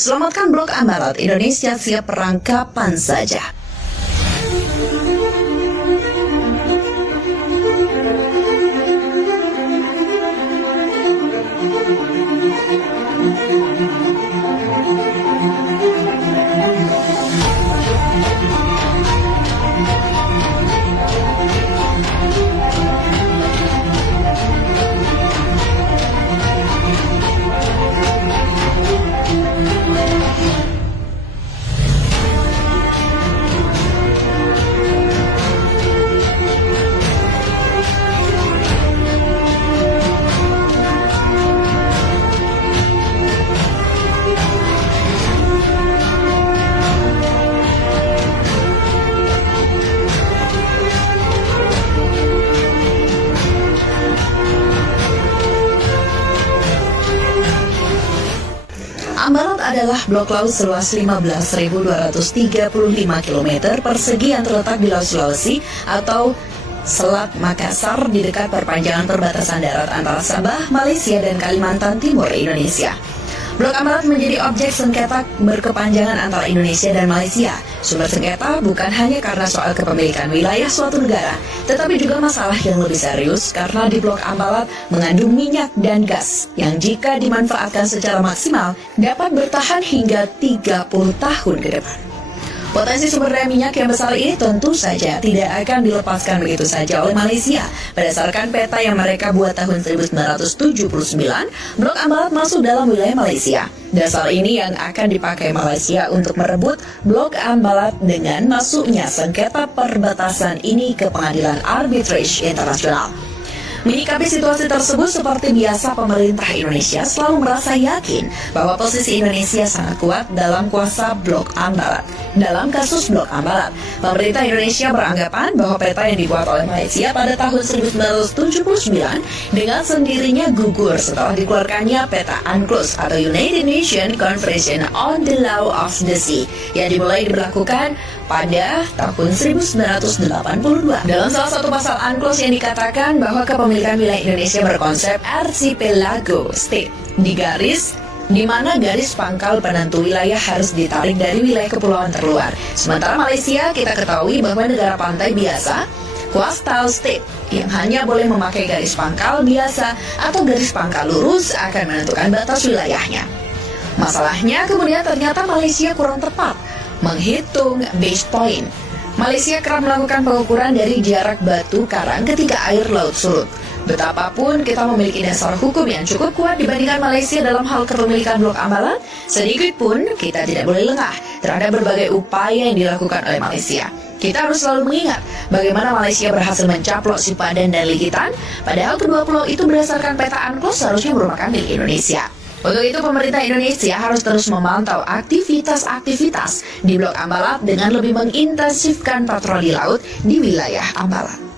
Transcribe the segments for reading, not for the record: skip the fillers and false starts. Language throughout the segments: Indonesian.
Selamatkan blok Ambalat, Indonesia siap perang kapan saja. Ambalat adalah blok laut seluas 15.235 km persegi yang terletak di Laut Sulawesi atau Selat Makassar di dekat perpanjangan perbatasan darat antara Sabah, Malaysia, dan Kalimantan Timur, Indonesia. Blok Ambalat menjadi objek sengketa berkepanjangan antara Indonesia dan Malaysia. Sumber sengketa bukan hanya karena soal kepemilikan wilayah suatu negara, tetapi juga masalah yang lebih serius karena di Blok Ambalat mengandung minyak dan gas yang jika dimanfaatkan secara maksimal dapat bertahan hingga 30 tahun ke depan. Potensi sumber daya minyak yang besar ini tentu saja tidak akan dilepaskan begitu saja oleh Malaysia. Berdasarkan peta yang mereka buat tahun 1979, Blok Ambalat masuk dalam wilayah Malaysia. Dasar ini yang akan dipakai Malaysia untuk merebut Blok Ambalat dengan masuknya sengketa perbatasan ini ke Pengadilan Arbitrage Internasional. Menyikapi situasi tersebut seperti biasa, pemerintah Indonesia selalu merasa yakin bahwa posisi Indonesia sangat kuat dalam kuasa Blok Ambalat. Dalam kasus Blok Ambalat, pemerintah Indonesia beranggapan bahwa peta yang dibuat oleh Malaysia pada tahun 1979 dengan sendirinya gugur setelah dikeluarkannya peta UNCLOS atau United Nations Convention on the Law of the Sea yang dimulai diberlakukan pada tahun 1982. Dalam salah satu pasal UNCLOS yang dikatakan bahwa kepemilikan wilayah Indonesia berkonsep archipelago state di mana garis pangkal penentu wilayah harus ditarik dari wilayah kepulauan terluar. Sementara Malaysia kita ketahui bahwa negara pantai biasa, coastal state, yang hanya boleh memakai garis pangkal biasa atau garis pangkal lurus akan menentukan batas wilayahnya. Masalahnya kemudian ternyata Malaysia kurang tepat menghitung base point. Malaysia kerap melakukan pengukuran dari jarak batu karang ketika air laut surut. Betapapun kita memiliki dasar hukum yang cukup kuat dibandingkan Malaysia dalam hal kepemilikan Blok Ambalat, sedikit pun kita tidak boleh lengah terhadap berbagai upaya yang dilakukan oleh Malaysia. Kita harus selalu mengingat bagaimana Malaysia berhasil mencaplok Sipadan dan Likitan, padahal kedua pulau itu berdasarkan peta UNCLOS seharusnya merupakan milik Indonesia. Untuk itu pemerintah Indonesia harus terus memantau aktivitas-aktivitas di Blok Ambalat dengan lebih mengintensifkan patroli laut di wilayah Ambalat.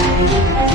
Thank you.